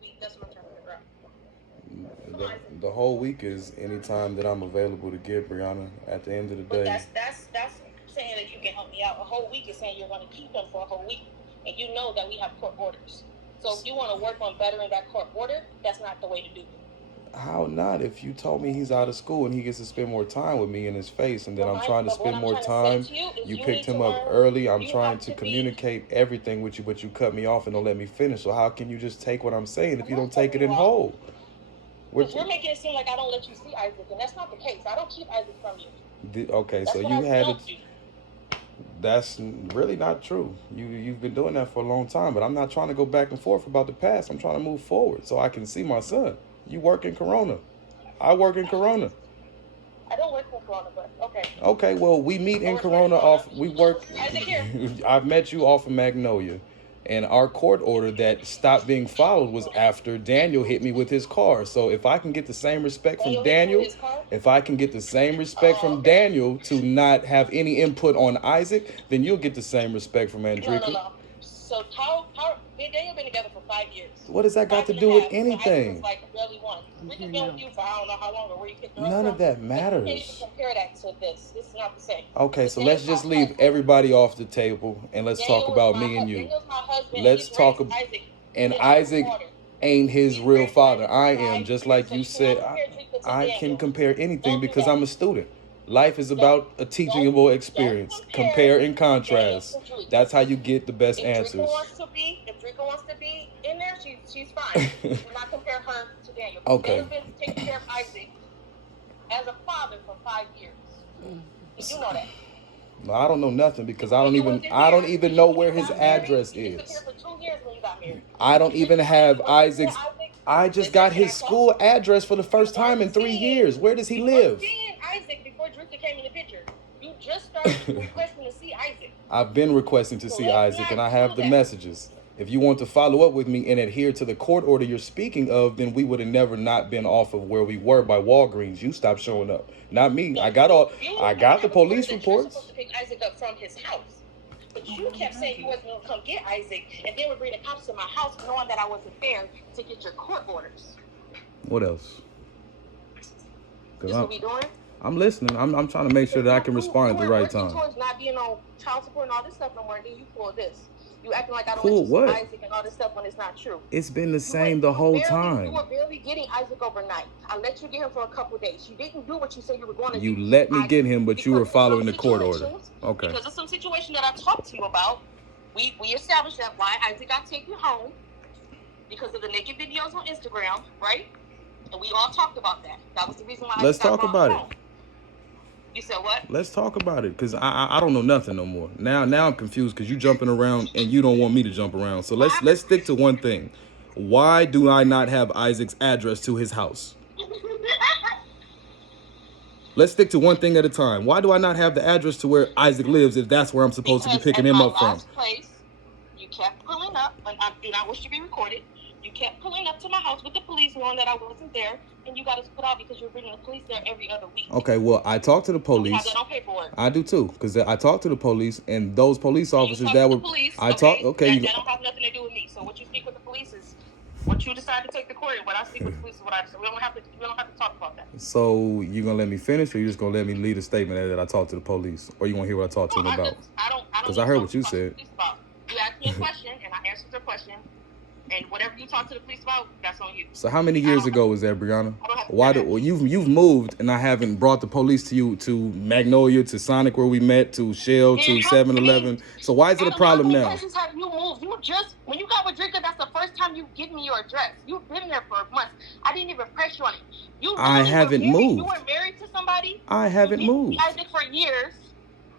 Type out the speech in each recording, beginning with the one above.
week? That's what I'm trying to figure out. Come on, Isaac. The whole week is any time that I'm available to get, Brianna. At the end of the But day, that's saying that you can help me out. A whole week is saying you're going to keep him for a whole week, and you know that we have court orders. So if you want to work on bettering that court order, that's not the way to do it. how not? If you told me he's out of school and he gets to spend more time with me in his face, and then I'm trying to spend more time, you picked him up early. I'm trying to communicate everything with you, but you cut me off and don't let me finish. So how can you just take what I'm saying if you don't take it in whole? Because you're making it seem like I don't let you see Isaac, and that's not the case. I don't keep Isaac from you. Okay, so you had it. That's really not true. You've been doing that for a long time, but I'm not trying to go back and forth about the past. I'm trying to move forward so I can see my son. You work in Corona. I work in Corona. I don't work in Corona, but okay. Okay, well, we meet in Corona off. We work. I've met you off of Magnolia. And our court order that stopped being followed was after Daniel hit me with his car. So if I can get the same respect from Daniel, if I can get the same respect from Daniel to not have any input on Isaac, then you'll get the same respect from Andrika. No. So how me and Daniel been together for 5 years. What does that got to do with anything? So like barely one. We can been with you for I don't know how long, or where you picked her up None from. of that matters. You can't even compare that to this. This is not the same. Okay, so let's just leave everybody off the table and let's talk about me and you. Let's talk about and Isaac ain't his real father. I am, just like you said. I can compare anything because I'm a student. Life is about a teachable experience. Compare and contrast. That's how you get the best answers. If Drika wants to be in there, she's fine. Do not compare her to Daniel. Okay. Daniel's been taking care of Isaac as a father for 5 years. You know that. No, I don't know nothing because I don't even know where his address is. You disappeared for 2 years when you got married. I don't even have Isaac's. I just got his school address for the first time in 3 years. Where does he live? Isaac before Drika came in the picture. You just started requesting to see Isaac. I've been requesting to see Isaac, and I have the messages. If you want to follow up with me and adhere to the court order you're speaking of, then we would have never not been off of where we were by Walgreens. You stopped showing up, not me. I got the police reports. You were supposed to pick Isaac up from his house, but you kept saying you wasn't gonna come get Isaac, and then would bring the cops to my house, knowing that I wasn't there to get your court orders. What else? This what we doing? I'm listening. I'm trying to make sure that I can respond at the right time. Towards not being on child support and all this stuff no more. Then you pull this. You acting like I don't Cool, let you see Isaac and all this stuff when it's not true. It's been the same the whole time. You were barely getting Isaac overnight. I let you get him for a couple of days. You didn't do what you said you were going to do. You let me get him, but you were following the court order. Okay. Because of some situation that I talked to you about, we established that why Isaac got taken home because of the naked videos on Instagram, right? And we all talked about that. That was the reason why Let's talk about it. You said what? Let's talk about it, because I don't know nothing no more. Now I'm confused because you jumping around and you don't want me to jump around. So let's stick to one thing. Why do I not have Isaac's address to his house? Let's stick to one thing at a time. Why do I not have the address to where Isaac lives if that's where I'm supposed to be picking him up from? Place, you kept pulling up, and I do not wish to be recorded. You kept pulling up to my house with the police knowing that I wasn't there, and you got us put out because you're bringing the police there every other week. Okay, well, I talked to the police. You have that on paperwork. I do too, because I talked to the police, and those police officers that were. Police, I talked. Okay, that don't have nothing to do with me. So what you speak with the police is what you decide to take the court. What I speak with the police is what I decide. We don't have to talk about that. So you gonna let me finish, or you just gonna let me lead a statement that I talked to the police, or you want to hear what I talked to them about? I don't. Because I heard what you said. You asked me a question, and I answered your question. And whatever you talk to the police about, that's on you. So how many years ago was that, Brianna? You've moved, and I haven't brought the police to you, to Magnolia, to Sonic where we met, to Shell, to 7-Eleven. So why is it a problem now? Have you moved? You just, when you got with Drika, that's the first time you give me your address. You've been there for months. I didn't even press you on it. I haven't moved. You were married to somebody. I haven't moved. You Isaac for years.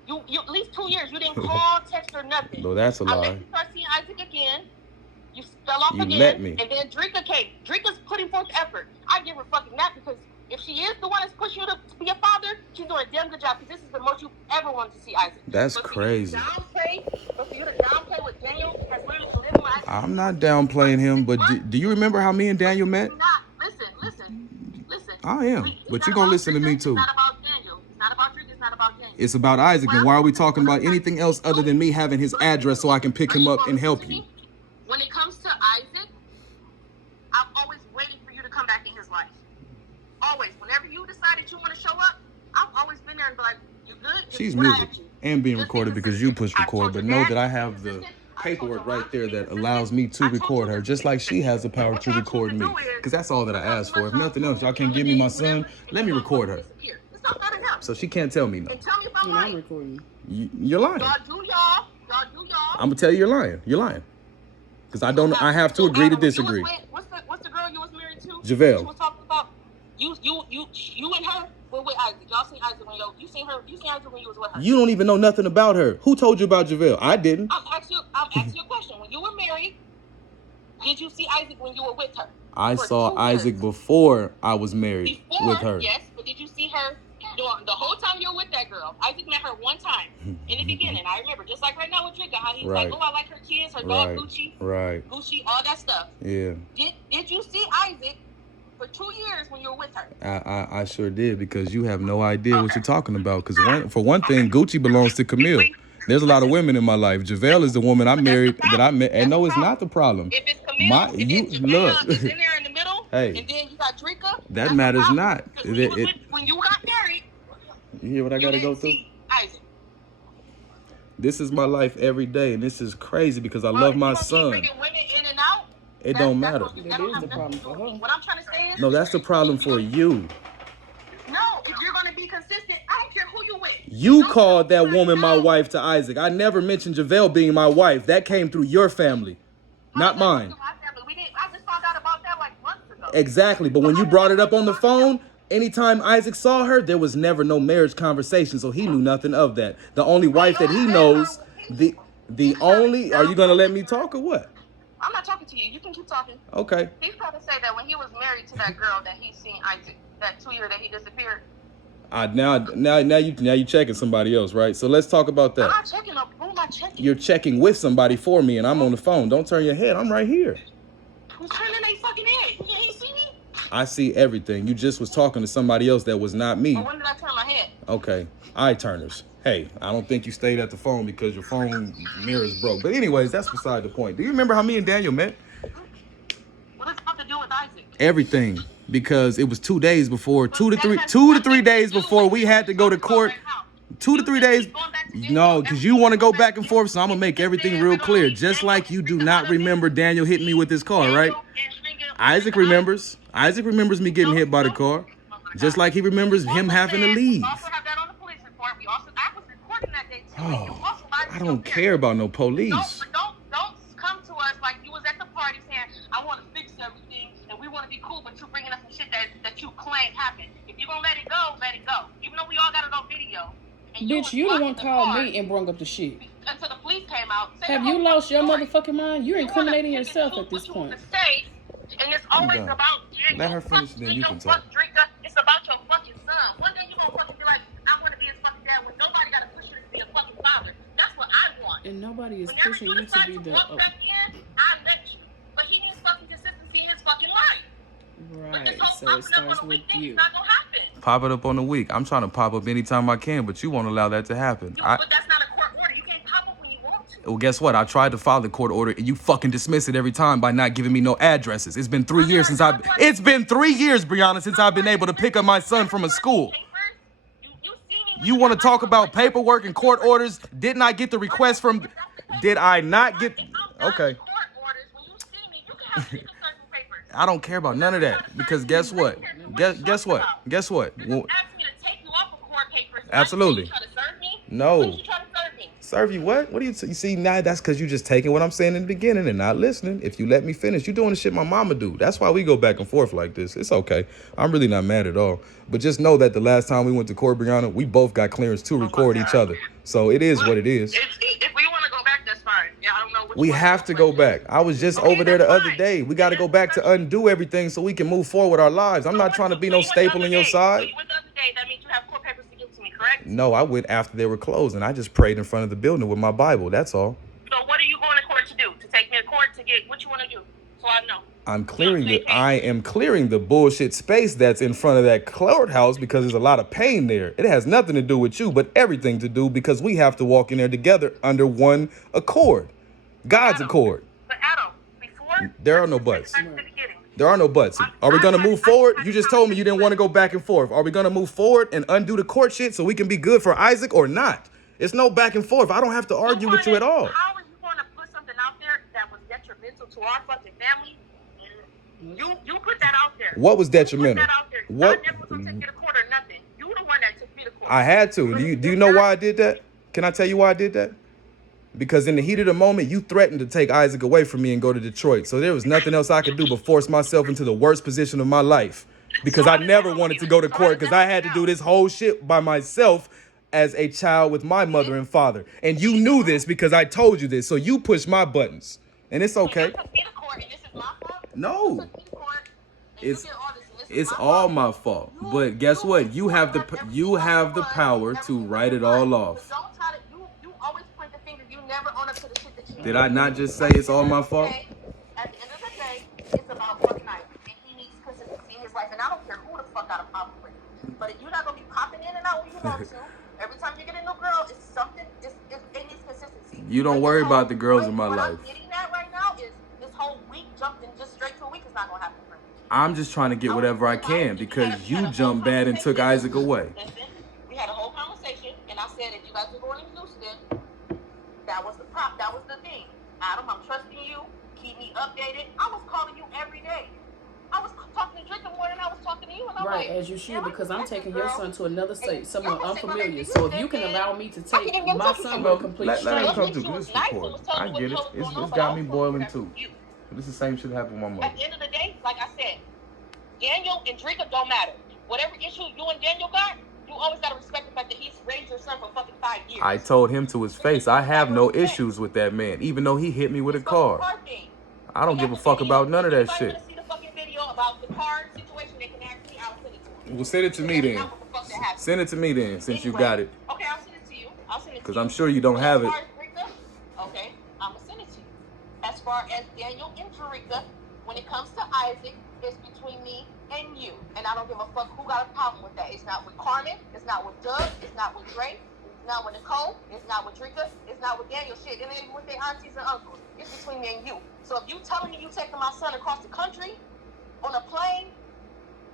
You at least 2 years. You didn't call, text, or nothing. No, that's a lie. I let you start seeing Isaac again. You fell off again. You let me. And then Drika came. Drika's putting forth effort. I give her fucking that because if she is the one that's pushing you to be a father, she's doing a damn good job because this is the most you ever wanted to see Isaac. That's crazy. But for you to downplay what Daniel has learned to live with Isaac. I'm not downplaying him, but do you remember how me and Daniel met? Listen. I am, but you're going to listen to me too. It's not about Daniel. It's not about Drika. It's not about Daniel. It's about Isaac, and why are we talking about anything else other than me having his address so I can pick him up and help you? When it comes to Isaac, always, whenever you decided you want to show up, I've always been there and be like, you good? She's muted and being recorded because you push record, but know that I have the paperwork right there that allows me to record her, just like she has the power to record me. Because that's all that I asked for. If nothing else, y'all can't give me my son, let me record her. So she can't tell me no. You're not recording. You're lying. Y'all do y'all. I'm gonna tell you you're lying. You're lying. Because I have to agree to disagree. What's the girl you was married to? JaVale. She was talking about you and her were with Isaac. Y'all seen Isaac when you seen Isaac when you was with her. You don't even know nothing about her. Who told you about JaVale? I didn't. I'm asking you a question. When you were married, did you see Isaac when you were with her? I saw Isaac before I was married with her. Yes, but did you see her during the whole time you were with that girl? Isaac met her one time in the beginning. I remember, just like right now with Trigger, how he was like, "Oh, I like her kids, her dog Gucci, Gucci, all that stuff." Yeah. Did you see Isaac for 2 years when you were with her? I sure did, because you have no idea what you're talking about. Because for one thing, Gucci belongs to Camille. There's a lot of women in my life. JaVale is the woman I married that I met. And no, it's not the problem. If it's Camille, look. Is in there in the middle, hey, and then you got Drika. That matters not. When you got married, you hear what I got to go through? Isaac. This is my life every day, and this is crazy because I love my son. Bringing women in and out, it don't matter. That is the problem for her. What I'm trying to say is, no, that's the problem for you. No, if you're gonna be consistent, I don't care who you with. You called that woman my wife to Isaac. I never mentioned JaVale being my wife. That came through your family, not mine. I just found out about that like months ago. Exactly, but when you brought it up on the phone, anytime Isaac saw her, there was never no marriage conversation, so he knew nothing of that. The only wife that he knows, the only, are you gonna let me talk or what? I'm not talking to you. You can keep talking. Okay. He's trying to say that when he was married to that girl that he seen Isaac, that 2 year that he disappeared. Now you checking somebody else, right? So let's talk about that. I'm not checking. Who am I checking? You're checking with somebody for me, and I'm on the phone. Don't turn your head. I'm right here. Who's turning their fucking head? You ain't see me? I see everything. You just was talking to somebody else that was not me. Well, when did I turn my head? Okay. Eye turners. Hey, I don't think you stayed at the phone because your phone mirror's broke. But anyways, that's beside the point. Do you remember how me and Daniel met? What does it have to do with Isaac? Everything. Because it was 2 days before, 2 to 3 days before we had to go to court. 2 to 3 days. No, because you want to go back and forth, so I'm going to make everything real clear. Just like you do not remember Daniel hitting me with his car, right? Isaac remembers. Isaac remembers me getting hit by the car. Just like he remembers him having to leave. Oh, I don't care about no police. Don't come to us like you was at the party saying, I want to fix everything and we want to be cool, but you're bringing us some shit that you claim happened. If you're going to let it go, let it go. Even though we all got it on video. Bitch, you the one called me and brung up the shit. Until the police came out. Have you lost your motherfucking mind? You're incriminating yourself at this point. And it's always about you. Let her finish, then you can talk. It's about your fucking son. One day you're going to fucking be like, I want to be his fucking dad when nobody got to push you to be a fucking father. That's what I want. And nobody is Whenever pushing you you to decide be the... walk back in, I let you. But he needs fucking consistency in his fucking life. Right, so it starts with you. It's not going to happen. Pop it up on the week. I'm trying to pop up anytime I can, but you won't allow that to happen. But that's not a court order. You can't pop up when you want to. Well, guess what? I tried to file the court order, and you fucking dismiss it every time by not giving me no addresses. It's been 3 years since It's been 3 years, Brianna, since I've been able to pick up my son from a school. You want to talk about paperwork and court orders? Didn't I get the request from... Did I not get... Okay. I don't care about none of that, because guess what? Guess what? Well, absolutely. No. Serve you what? What do you see now? That's because you just taking what I'm saying in the beginning and not listening. If you let me finish, you doing the shit my mama do. That's why we go back and forth like this. It's okay. I'm really not mad at all. But just know that the last time we went to court, Brianna, we both got clearance to record each other. So it is what it is. If we want to go back, that's fine. Yeah, I don't know. We have to go back. I was just over there the other day. We got to go back to undo everything so we can move forward with our lives. I'm not trying to be no staple in your side. So you went the other day. That means you have court papers to give to me, correct? No, I went after they were closed, and I just prayed in front of the building with my Bible. That's all. So what are you going to court to do? To take me to court to get what you want to do? So I know. I am clearing the bullshit space that's in front of that courthouse because there's a lot of pain there. It has nothing to do with you, but everything to do because we have to walk in there together under one accord. God's accord. But Adam, before... There are no buts. There are no buts. Are we gonna move forward? You just told me you didn't want to go back and forth. Are we gonna move forward and undo the court shit so we can be good for Isaac or not? It's no back and forth. I don't have to argue with you at all. How are you gonna put something out there that was detrimental to our fucking family? You put that out there. What was detrimental? You put that out there. What? I never was gonna take you to court or nothing. You the one that took me to court. I had to. Do you know why I did that? Can I tell you why I did that? Because in the heat of the moment, you threatened to take Isaac away from me and go to Detroit. So there was nothing else I could do but force myself into the worst position of my life. Because I never wanted to go to court because I had to do this whole shit by myself as a child with my mother and father. And you knew this because I told you this. So you pushed my buttons. And it's okay. No. It's all my fault. But guess what? You have the power to write it all off. Did I not just say it's all my fault? At the end of the day, it's about fucking Isaac, and he needs consistency in his life. And I don't care who the fuck got a problem with it. But if you're not gonna be popping in and out when you want to, every time you get a new girl, it's something. It needs consistency. You don't worry about the girls in my life. What I'm getting at right now is this whole week jumped in just straight to a week is not gonna happen for me. I'm just trying to get whatever I can because you jumped bad and took Isaac away. Listen, we had a whole conversation, and I said if you guys were going to Houston, that was the prop. That was the thing. Adam, I'm trusting you. Keep me updated. I was calling you every day. I was talking to Drake more than I was talking to you. And I'm Right, like, as you should, because I'm taking your son to another state, somewhere unfamiliar. So if you can allow me to take my son to a complete Let him stranger. come through. This is recording. I get it. It's got me boiling too. This is the same shit happened with my mother. At the end of the day, like I said, Daniel and Drika don't matter. Whatever issue you and Daniel got, you always gotta respect the fact that he's raised your son for fucking 5 years. I told him to his face, I have no issues with that man, even though he hit me with a car. I don't give a fuck about none of that shit. See the fucking video about the car situation, they can ask me, I'll send it to you. Well, send it to me then. Send it to me then, since you got it. Okay, I'll send it to you. Because I'm sure you don't have it. Okay, I'm gonna send it to you. As far as Daniel and Drika, when it comes to Isaac, it's between me and you. And I don't give a fuck who got a problem with that. It's not with Carmen, it's not with Doug, it's not with Drake, it's not with Nicole, it's not with Drika, it's not with Daniel shit. It ain't with their aunties and uncles. It's between me and you. So if you telling me you taking my son across the country on a plane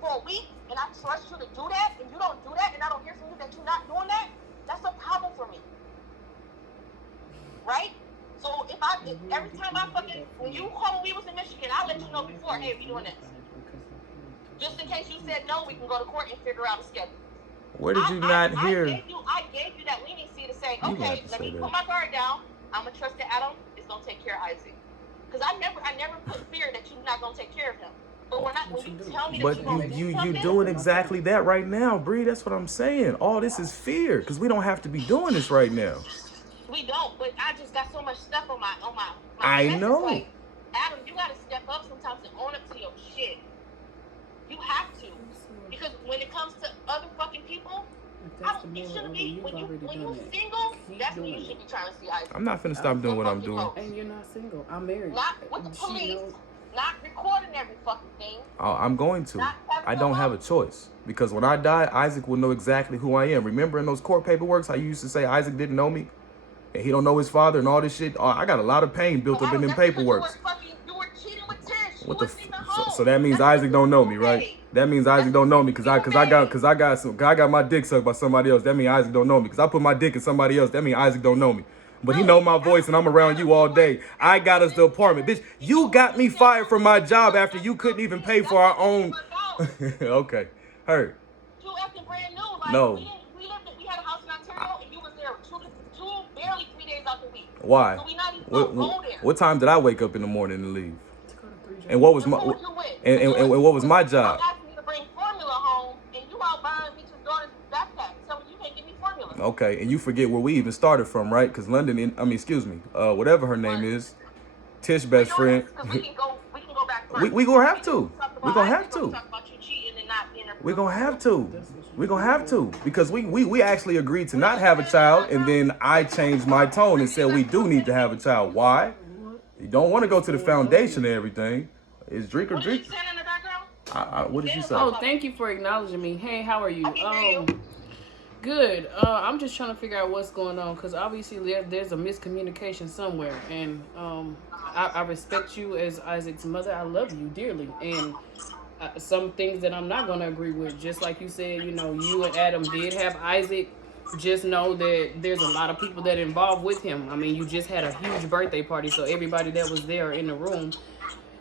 for a week, and I trust you to do that, and you don't do that, and I don't hear from you that you're not doing that, that's a problem for me. Right? So if every time when you call when we was in Michigan, I'll let you know before, hey, we doing this. Just in case you said no, we can go to court and figure out a schedule. Where did you not hear? I gave you that leniency to say, okay, let me put my guard down. I'm gonna trust that Adam is gonna take care of Isaac. Because I never put fear that you're not gonna take care of him. But when you tell me that you're doing exactly that right now, Bree. That's what I'm saying. All this is fear, because we don't have to be doing this right now. We don't, but I just got so much stuff on my I know. Like, Adam, you gotta step up sometimes and own up to your shit. You have to. Because when it comes to other fucking people, it shouldn't be when you're single, that's when you should be trying to see Isaac. I'm not finna stop doing what I'm doing. And you're not single. I'm married. Not with the police, not recording every fucking thing. Oh, I'm going to. I don't have a choice. Because when I die, Isaac will know exactly who I am. Remember in those court paperworks how you used to say Isaac didn't know me? And he don't know his father and all this shit? Oh, I got a lot of pain built up in them paperworks. You were cheating with Tish. What the so that means Isaac don't know me, right? That means Isaac don't know me because I got my dick sucked by somebody else. That means Isaac don't know me because I put my dick in somebody else. That means Isaac don't know me. But he know my voice and I'm around you all day. I got us the apartment, bitch. You got me fired from my job after you couldn't even pay for our own. Okay, heard. You acting brand new. Like, no. We had a house in Ontario and you was there barely 3 days out the week. Why? So we not even go there. What time did I wake up in the morning and leave? And what was my and what was my job? You asked me to bring formula home, and you out buying me your daughter's backpack, so you can't give me formula. Okay, and you forget where we even started from, right? Because London, whatever her name is, Tish best friend. We can go back. We gonna have to. We gonna have to. We're gonna have to. We're gonna have to because we actually agreed to not have a child, and then I changed my tone and said we do need to have a child. Why? You don't want to go to the foundation and everything. Is Drake or Drake? What did you say? Oh, thank you for acknowledging me. Hey, how are you? Good. I'm just trying to figure out what's going on because obviously there's a miscommunication somewhere, and I respect you as Isaac's mother. I love you dearly, and some things that I'm not going to agree with. Just like you said, you know, you and Adam did have Isaac. Just know that there's a lot of people that are involved with him. I mean, you just had a huge birthday party, so everybody that was there in the room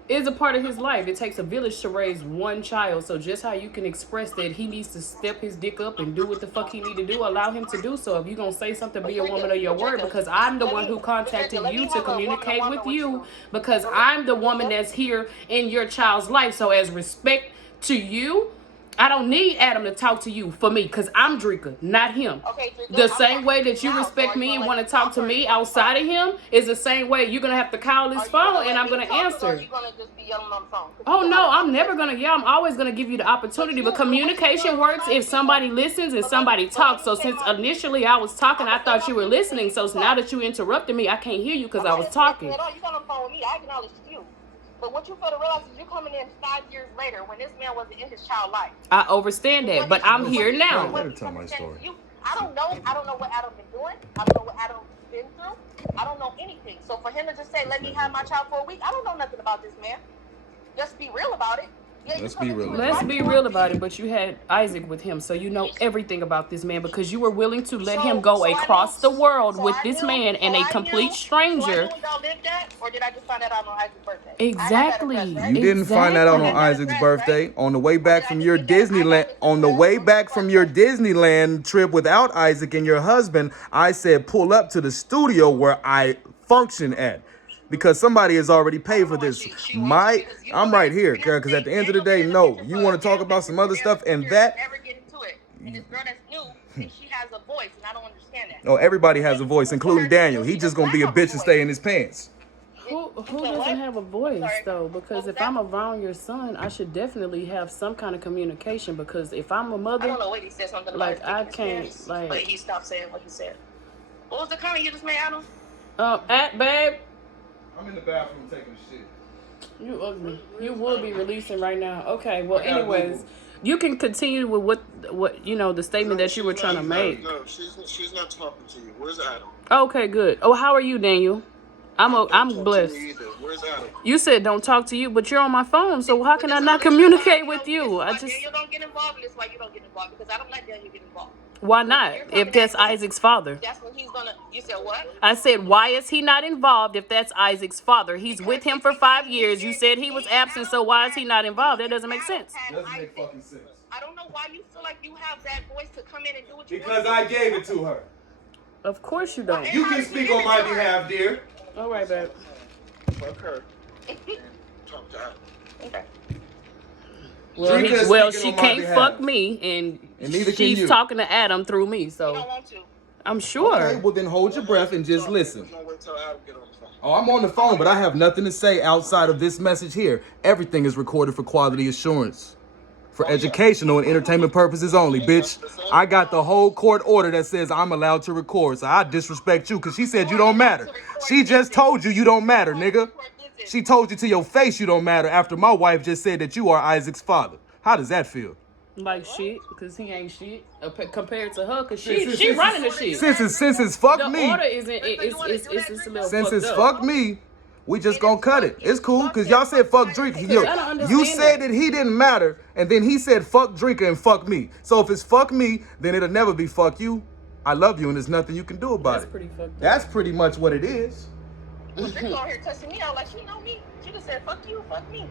is a part of his life. It takes a village to raise one child. So just how you can express that he needs to step his dick up and do what the fuck he need to do, allow him to do so. If you're going to say something, be a woman of your word, because I'm the one who contacted you to communicate with you, because I'm the woman that's here in your child's life. So as respect to you, I don't need Adam to talk to you for me because I'm Drika, not him. Okay, the same way that you respect me and want to talk to me outside of him is the same way you're going to have to call his phone and I'm going to answer. Or are you going to just be yelling on the phone? Oh, no, I'm never going to yell. I'm always going to give you the opportunity. But communication works if somebody listens and somebody talks. So since initially I was talking, I thought you were listening. So now that you interrupted me, I can't hear you because I was talking. You got on the phone with me. I acknowledged you. But what you fail to realize is you're coming in 5 years later when this man wasn't in his child's life. I understand that, but I'm here now. Let her tell my story. I don't know. I don't know what Adam's been doing. I don't know what Adam's been through. I don't know anything. So for him to just say, let me have my child for a week, I don't know nothing about this man. Just be real about it. Yeah, Let's be real. Let's be real about it, but you had Isaac with him, so you know everything about this man because you were willing to let him go across the world with this man and a complete stranger. Or did I just find that out on Isaac's birthday? Exactly. You didn't find that out on Isaac's birthday. On the way back from your Disneyland, trip without Isaac and your husband, I said pull up to the studio where I function at. Because somebody has already paid for this. I'm right here, because at the end of the day, no. You want to talk about some other stuff and that? Never get into it. And this girl that's new, and she has a voice, and I don't understand that. Oh, everybody has a voice, including Daniel. He just gonna be a bitch and stay in his pants. Who doesn't have a voice, though? Because if I'm around your son, I should definitely have some kind of communication. Because if I'm a mother, I don't know what he said something about like I can't, like. But he stopped saying what he said. What was the comment you just made, Adam? Babe. I'm in the bathroom taking a shit. You ugly. You will be releasing right now. Okay. Well, anyways, you can continue with what you know the statement that you were trying to make. No, she's not talking to you. Where's Adam? Okay, good. Oh, how are you, Daniel? I'm blessed. Where's Adam? You said don't talk to you, but you're on my phone, so how can I not communicate with you? Daniel don't get involved, and that's why you don't get involved because I don't let Daniel get involved. Why not? If that's Isaac's father. That's when he's gonna. You said what? I said, why is he not involved if that's Isaac's father? He's with him for 5 years. You said he was absent, so why is he not involved? That doesn't make sense. Doesn't make fucking sense. I don't know why you feel like you have that voice to come in and do what you Because want. I gave it to her. Of course you don't. You can speak on my behalf, dear. All right, babe. Fuck her. Talk to Adam. Okay. Well, she can't fuck me, and neither can she's you. talking to Adam through me, You so don't want to. I'm sure. Okay, well then hold your breath and just listen. We're gonna wait till Adam get on the phone. Oh, I'm on the phone, but I have nothing to say outside of this message here. Everything is recorded for quality assurance. For educational and entertainment purposes only, bitch. I got the whole court order that says I'm allowed to record, so I disrespect you because she said you don't matter. She just told you don't matter, nigga. She told you to your face you don't matter after my wife just said that you are Isaac's father. How does that feel? Like shit, because he ain't shit compared to her, because she running the shit. Since it's fuck The me. order isn't, it's just a little Since fucked it's up. fuck me, we just gonna cut it. It's cool, because y'all said fuck Drika. Yo, I don't understand you said that he didn't matter, and then he said fuck Drika and fuck me. So if it's fuck me, then it'll never be fuck you. I love you, and there's nothing you can do about That's it. pretty fucked up. That's pretty much what it is. Drika over here cussing me out like she know me. She just said fuck you, fuck me.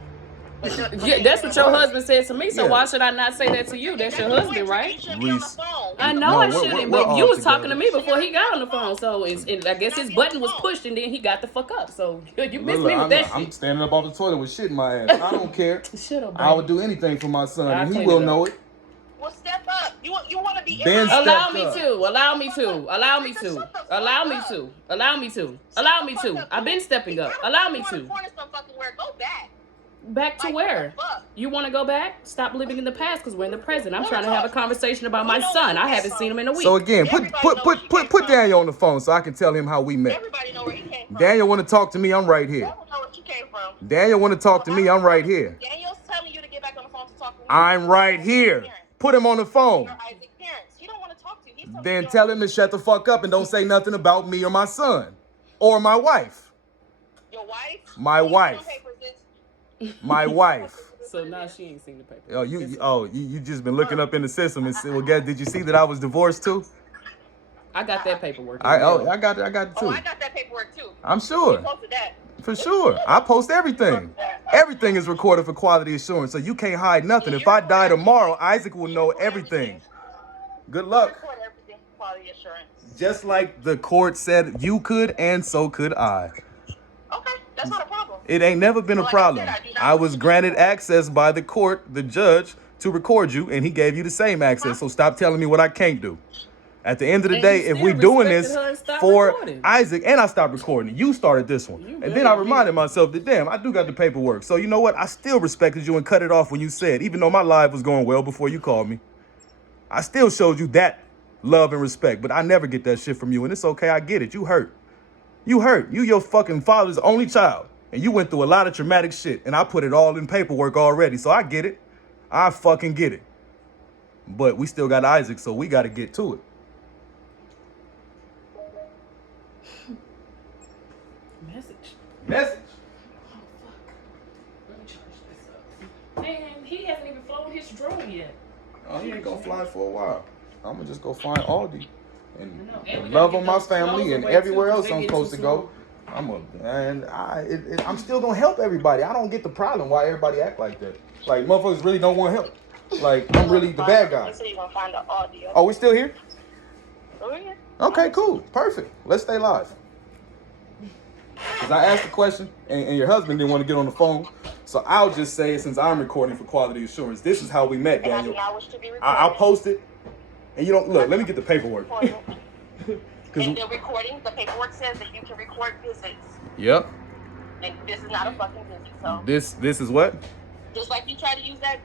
Yeah, that's what your husband said to me, so Yeah. why should I not say that to you? That's your husband, right? Reese. I know No, I we're shouldn't, all but you was talking together. to me before he got on the phone, so I guess his button was pushed and then he got the fuck up. So you missed me with that I'm shit. standing up off the toilet with shit in my ass. I don't care. Shut up, I would baby. do anything for my son, I'll and he clean will it up. know it. Well, step up. You want to be Ben in my- stepped Allow me up. to. Allow me to. Allow me to. Allow me to. Allow me to. Allow me to. I've been stepping up. Allow me to. Go back. Back to where? You want to go back? Stop living in the past because we're in the present. I'm trying to have a conversation about my son. I haven't seen him in a week. So again, put Daniel on the phone so I can tell him how we met. Everybody know where he came from. Daniel want to talk to me? I'm right here. I don't know where you came from. Daniel want to talk to me? I'm right here. Daniel's telling you to get back on the phone to talk to me. I'm right here. Put him on the phone. You're Isaac's parents. He don't want to talk to you. Then tell him to shut the fuck up and don't say nothing about me or my son. Or my wife. Your wife? My wife. My wife. So now she ain't seen the paper. Oh, you just been looking up in the system and see. Well, guess, did you see that I was divorced too? I got that paperwork. I got it too. Oh, I got that paperwork too. I'm sure. You posted that. For sure. I post everything. Everything is recorded for quality assurance, so you can't hide nothing. If I die tomorrow, Isaac will know everything. Good luck. Record everything for quality assurance. Just like the court said you could, and so could I. Okay, that's not a problem. It ain't never been a problem. I was granted access by the court, the judge, to record you, and he gave you the same access. So stop telling me what I can't do. At the end of the day, if we're doing this for Isaac, and I stopped recording, you started this one. And then I reminded myself that, damn, I do got the paperwork. So you know what? I still respected you and cut it off when you said, even though my live was going well before you called me. I still showed you that love and respect, but I never get that shit from you. And it's okay. I get it. You hurt. You hurt. You your fucking father's only child. And you went through a lot of traumatic shit. And I put it all in paperwork already. So I get it. I fucking get it. But we still got Isaac, so we got to get to it. Message. Oh, fuck. Let me charge this up. And he hasn't even flown his drone yet. Oh, he ain't gonna fly for a while. I'm gonna just go find Aldi and And love on my family and everywhere else too, I'm supposed to go. I'm still gonna help everybody. I don't get the problem why everybody act like that. Like motherfuckers really don't want help. Like I'm really the bad guy. So you're gonna find the audio. Oh, we still here? Oh yeah. Okay, cool, perfect. Let's stay live. Because I asked the question, and your husband didn't want to get on the phone, so I'll just say, since I'm recording for quality assurance, this is how we met, Daniel. I'll post it, and you don't look. Let me get the paperwork. In the recording, the paperwork says that you can record visits. Yep. And this is not a fucking visit, so. This is what? Just like you tried to use that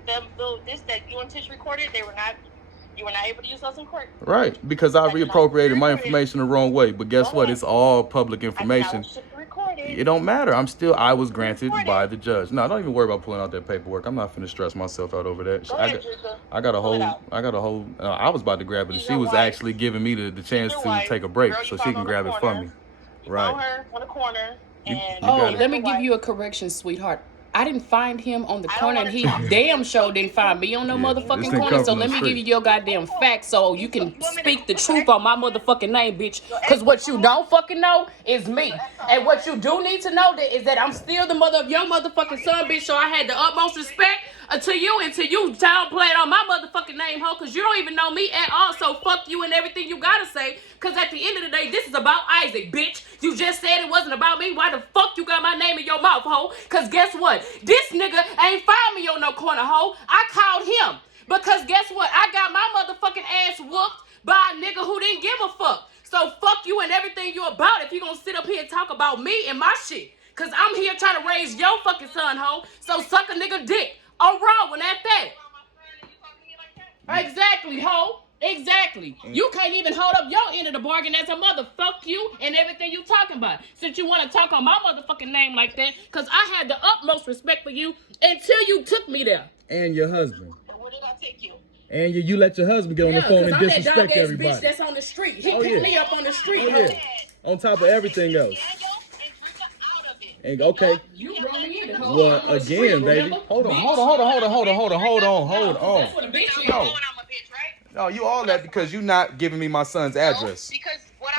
you and Tish recorded, you were not able to use those in court. Right, because I reappropriated my information the wrong way. But guess what? It's all public information. It don't matter. I was granted by the judge. No, don't even worry about pulling out that paperwork. I'm not finna stress myself out over that. I got a whole. I was about to grab it, and she was actually giving me the chance to take a break so she can grab it from me. Right. Her on the corner. Let me give you a correction, sweetheart. I didn't find him on the corner, and he damn sure didn't find me on no motherfucking corner. So let me give you your goddamn facts so you can speak the truth on my motherfucking name, bitch. Because what you don't fucking know is me. And what you do need to know is that I'm still the mother of your motherfucking son, bitch. So I had the utmost respect until you downplay it on my motherfucking name, ho. Because you don't even know me at all. So fuck you and everything you gotta say. Because at the end of the day, this is about Isaac, bitch. You just said it wasn't about me. Why the fuck you got my name in your mouth, ho? Because guess what? This nigga ain't found me on no corner, ho. I called him. Because guess what? I got my motherfucking ass whooped by a nigga who didn't give a fuck. So fuck you and everything you about if you gonna sit up here and talk about me and my shit. Because I'm here trying to raise your fucking son, ho. So suck a nigga dick. Oh, wrong when at that. Exactly, ho. Exactly. You can't even hold up your end of the bargain as a mother. Fuck you and everything you talking about. Since you want to talk on my motherfucking name like that, because I had the utmost respect for you until you took me there. And your husband. Where did I take you? And you let your husband get on the phone and disrespect everybody. Bitch that's on the street. He picked me up on the street. On top of everything else. And okay. You brought me in. Well, again, baby. Hold on. That's what a bitch is. No, you all that because you not giving me my son's address.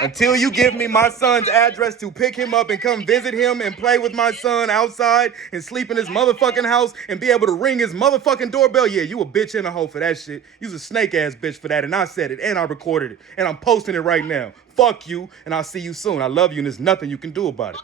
Until you give me my son's address to pick him up and come visit him and play with my son outside and sleep in his motherfucking house and be able to ring his motherfucking doorbell, yeah, you a bitch and a hoe for that shit. You's a snake ass bitch for that, and I said it and I recorded it and I'm posting it right now. Fuck you, and I'll see you soon. I love you and there's nothing you can do about it.